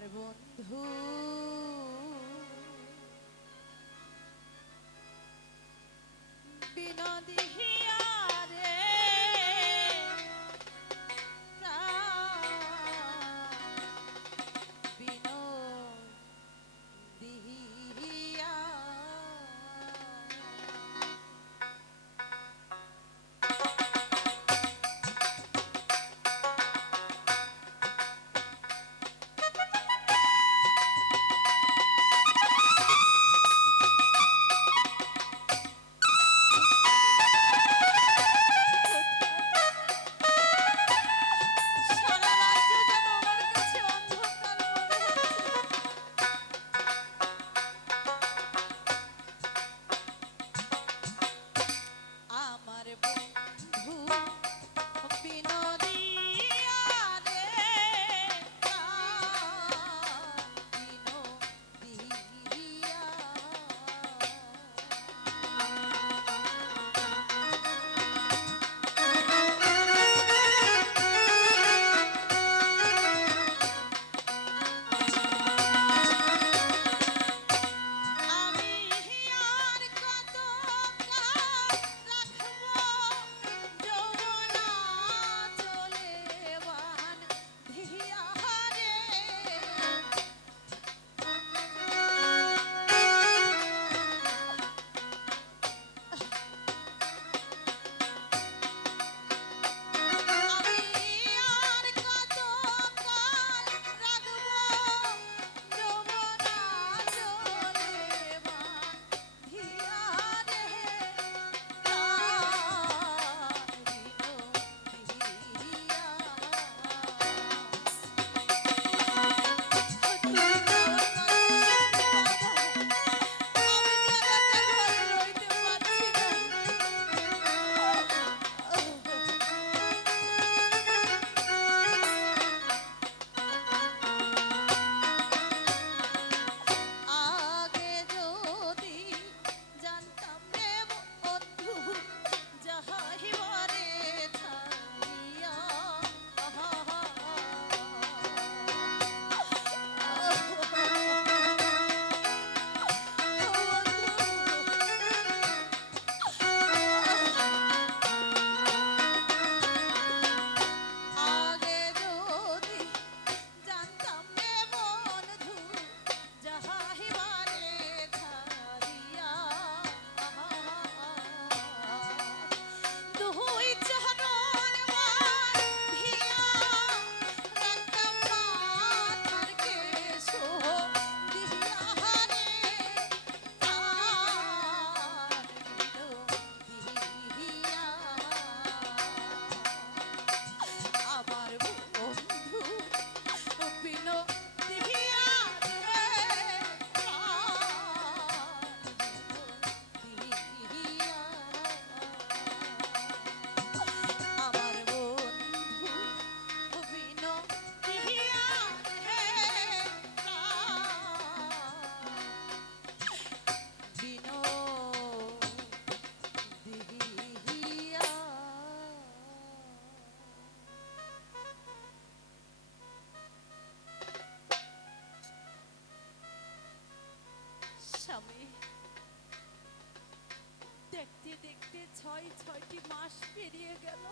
আমার বন্ধু বিনোদিয়া রে বিনোদিয়া সারা রাজ্য যেন আমার কাছে অন্ধকার মনে হচ্ছে। আমার বন্ধু বিনোদিয়া রে বিনোদিয়া আমি আর কত কাল রাখবো যৌবনা চলে বান ধিয়া রে আমি আর কত কাল রাখবো যৌবনা চলে বান ধিয়া রে আগে যদি জানতাম রে বন্ধু যাহাইবারে ছাড়িয়া আগে যদি জানতাম রে বন্ধু যাহাইবারে ছাড়িয়া দুই চরণ বাঁধিয়া রাখতাম মাথার কেশ দিয়া রে বিনোদিয়া আমার বন্ধু বিনোদিয়া রে বিনোদিয়া আমার বন্ধু বিনোদিয়া রে বিনোদিয়া স্বামী দেখতে দেখতে ছয়টি মাস পেরিয়ে গেল,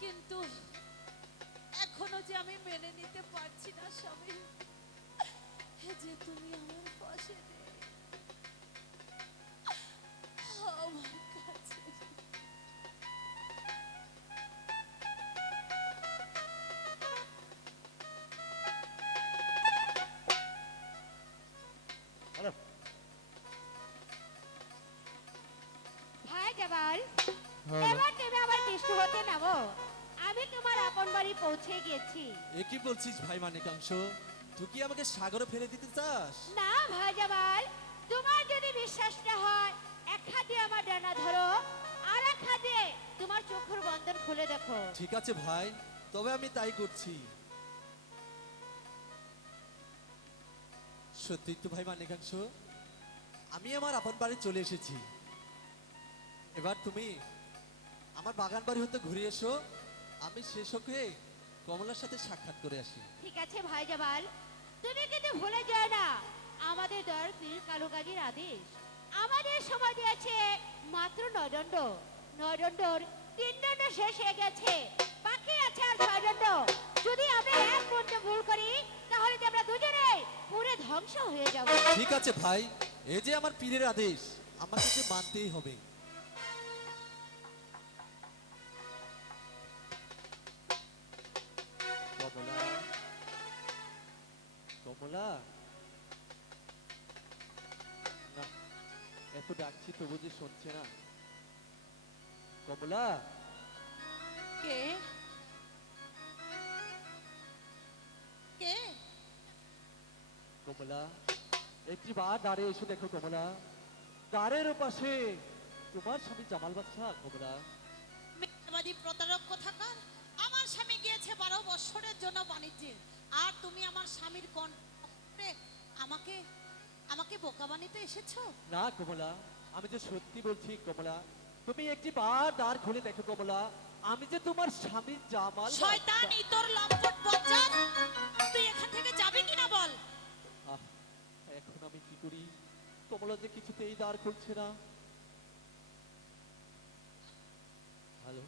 কিন্তু এখনো যে আমি মেনে নিতে পারছি না স্বামী যে তুমি আমার পাশে নেই আমার কাছে। ভাই জবাল, এবার তুমি আবার কৃষ্ণ হতে নামো। আমি তোমার আপন বাড়ি পৌঁছে গেছি। এ কি বলছিস ভাই মানিকাংশ? তুই কি আমাকে সাগরে ফেলে দিতে চাস? না ভাই জবাল, তোমার যদি বিশ্বাস না হয় এক হাতে আমার ডানা ধরো, আর এক হাতে তোমার চোখের বন্ধন খুলে দেখো। ঠিক আছে ভাই, তবে আমি তাই করছি। সত্যি তো ভাই মানিকাংশ, আমি আমার আপন বাড়ি চলে এসেছি। এবার তুমি আমার বাগান বাড়ি হতে ঘুরে এসো, আমি শেষ হয়ে কমলার সাথে সাক্ষাৎ করে আসি। ঠিক আছে ভাই জামাল, তুমি কিন্তু ভুলে যাও না আমাদের দর পীর কালুকাজির আদেশ। আমাদের সময় দিয়েছে মাত্র 9 দণ্ড। 9 দণ্ডর 3 দণ্ড শেষ হয়ে গেছে, বাকি আছে আর 6 দণ্ড। যদি আমরা এক দণ্ড ভুল করি তাহলে তো আমরা দুজনেই পুরো ধ্বংস হয়ে যাব। ঠিক আছে ভাই, এই যে আমার পীরের আদেশ, আমাকে যে মানতেই হবে। কমলা, কমলা, না, এত ডাকছি তবু যে শুনছে না। কমলা, কে কে কমলা, একটি বার দাঁড়িয়ে এসে দেখো কমলা, দ্বারের ওপাশে তোমার স্বামী জামাল বাদশা। কমলা, মিথ্যাবাদী প্রতারক কোথাকার! আমার স্বামী গিয়েছে 12 বছরের জন্য বাণিজ্যে, আর তুমি আমার স্বামীর কণ্ঠে আমাকে আমাকে বোকা বানাতে এসেছো। না কমলা, আমি যে সত্যি বলছি কমলা, তুমি একটি বার দ্বার খুলে দেখো কমলা, আমি যে তোমার স্বামী জামাল শয়তান বাদশা। ইতর লম্পট বজ্জাত, তুই এখান থেকে যাবি কিনা বল। আহ, এখন আমি কি করি? কমলা যে কিছুতেই দ্বার খুলছে না। হ্যালো,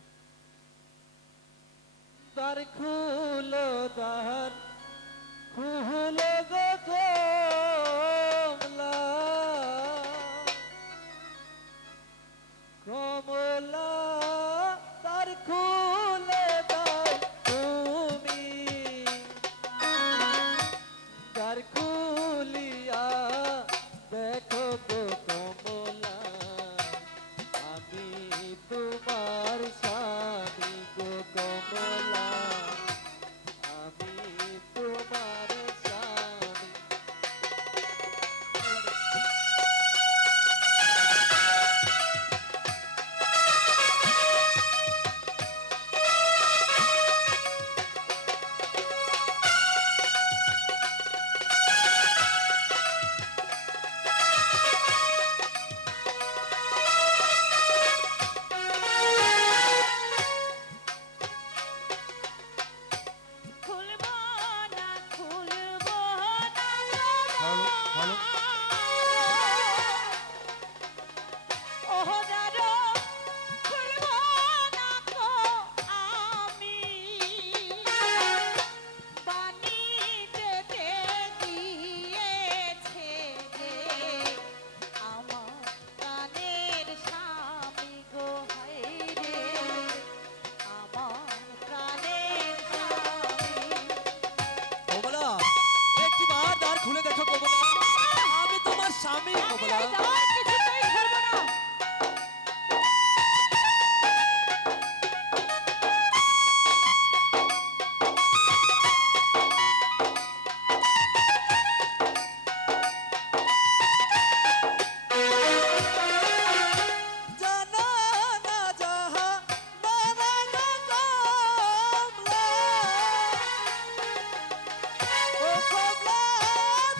দ্বার খুলো, দ্বার খুলো গো কমলা, কমলা, দ্বার খুলে দাও তুমি, দ্বার খুলিয়া দেখো গো কমলা, আমি তোমার স্বামী গো কমলা, আমি তোমার স্বামী। খুলবো না খুলবো না হ্যালো, হ্যালো। ওহ দাদা, খুলবো না তো আমি বাণিজ্যতে গিয়েছে যে আমার প্রাণের স্বামী গো, হায় রে আমার প্রাণের স্বামী। কমলা, একটি বার দ্বার খুলে দেখো কমলা, আমি তোমার স্বামী। কমলা, এই দ্বার কিছুতেই খুলবো না। জানা না যাহা বাবা গো কমলা, ও কমলা,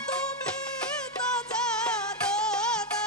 তুমি তো জানো না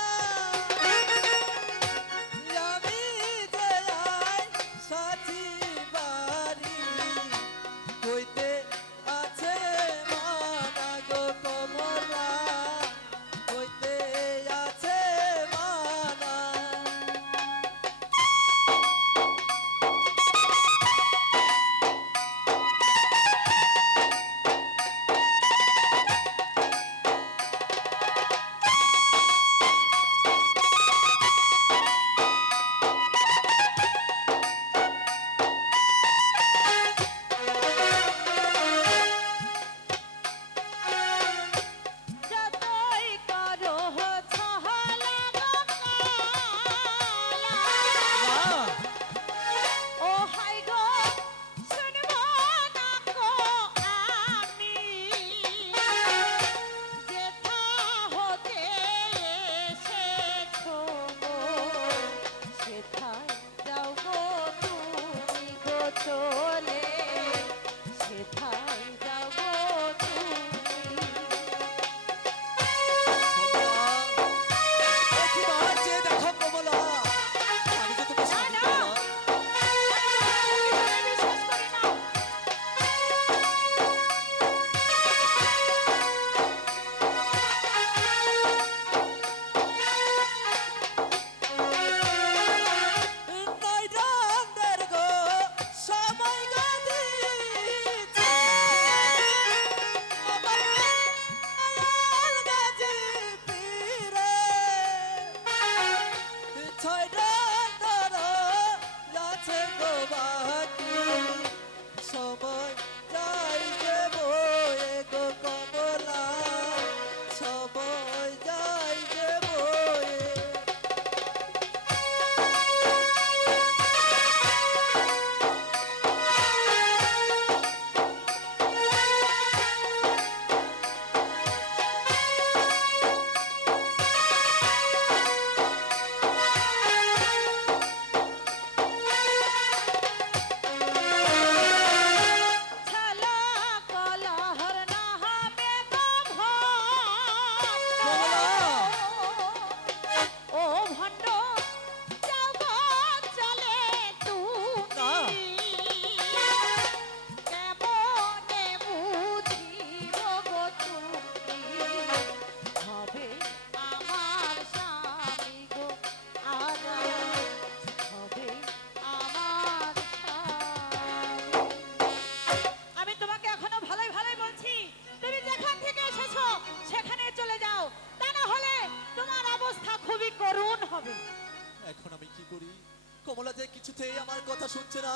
কথা শুনছে না,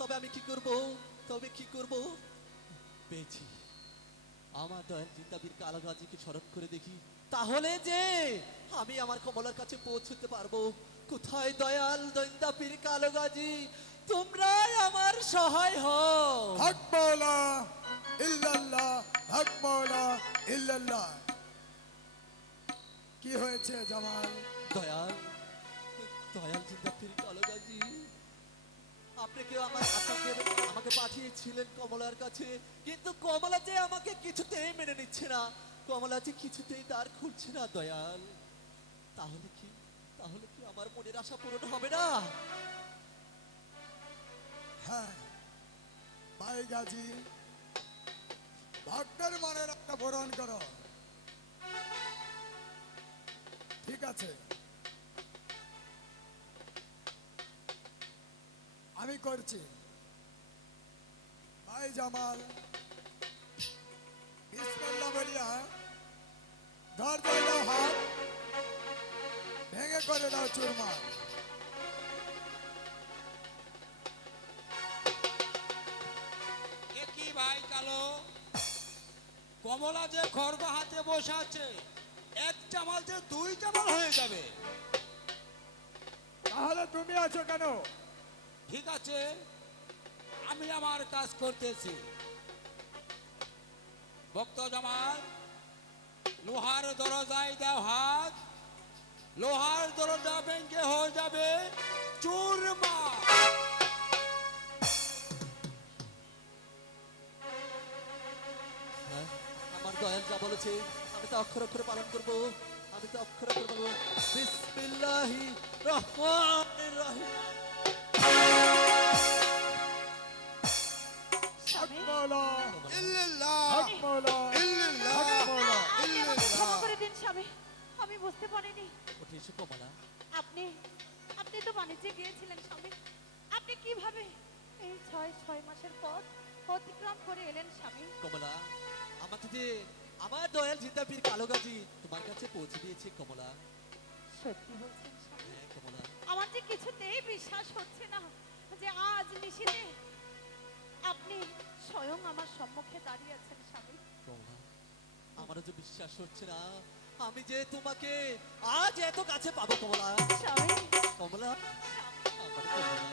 তবে আমি কি করব? তবে কি করব? পেয়েছি, আমার দয়াল জিন্দাবীর কালোগাজীকে স্মরণ করে দেখি, তাহলে যে আমি আমার কমলার কাছে পৌঁছতে পারবো। কোথায় দয়াল জিন্দাবীর কালোগাজী, তোমরাই আমার সহায় হও। হক মৌলা ইল্লাল্লাহ, হক মৌলা ইল্লাল্লাহ। কি হয়েছে জামাল? দয়াল, দয়াল জিন্দাবীর কালোগাজী, আপনি কেউ আমাকে পাঠিয়েছিলেন কমলার কাছে, কিন্তু কমলা যে আমাকে কিছুতেই মেনে নিচ্ছে না, কমলা যে কিছুতেই দ্বার খুলছে না দয়াল। তাহলে কি আমার মনের আশা পূরণ হবে না? হ্যাঁ ভাই গাজী, ভক্তের মনের একটা পূরণ করো। ঠিক আছে, আমি করছি। ভাই জামাল, বিসমিল্লাহ বলিয়া ধর দাও হাত, ভেঙে করে দাও চুরমার। এ কি ভাই কালো, কমলা যে খড়গ হাতে বসে আছে, এক চামাল যে দুই চামাল হয়ে যাবে। তাহলে তুমি আছো কেন? ঠিক আছে, আমি আমার কাজ করতেছি। ভক্ত জামাল, লোহার দরজায় দাও হাত, লোহার দরজা ভেঙে হয়ে যাবে চুরমার। হ্যাঁ, আমার দয়াল যা বলেছে আমি তা অক্ষর অক্ষরে পালন করব। আমি তো অক্ষর অক্ষরে বলবো, বিসমিল্লাহির রহমানির রহিম। হক মৌলা ইল্লাল্লাহ, হক মৌলা ইল্লাল্লাহ, হক মৌলা। আপনি আমাকে ক্ষমা করে দিন স্বামী, আমি বুঝতে পারিনি। উঠে এসো কমলা। আপনি আপনি তো বাণিজ্যে গিয়েছিলেন স্বামী, আপনি কিভাবে এই ছয় মাসের পথ অতিক্রম করে এলেন স্বামী? কমলা, আমাকে যে আমার দয়াল জিন্দাবীর কালোগাজী তোমার কাছে পৌঁছে দিয়েছে কমলা। সত্যি বলছেন স্বামী? হ্যাঁ কমলা, আমার যে কিছুতেই বিশ্বাস হচ্ছে না যে আজ নিশিতে আপনি স্বয়ং আমার সম্মুখে দাঁড়িয়ে আছেন স্বামী। কমলা, আমারও যে বিশ্বাস হচ্ছে না আমি যে তোমাকে আজ এত কাছে পাবো কমলা। স্বামী, কমলা, আমার কমলা।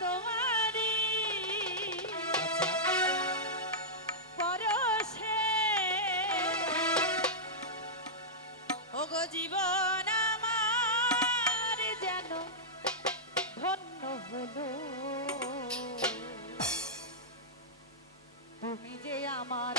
তোমারই আচ্ছা, পরশে ওগো জীবন আমার যেন ধন্য হলো, তুমি যে আমার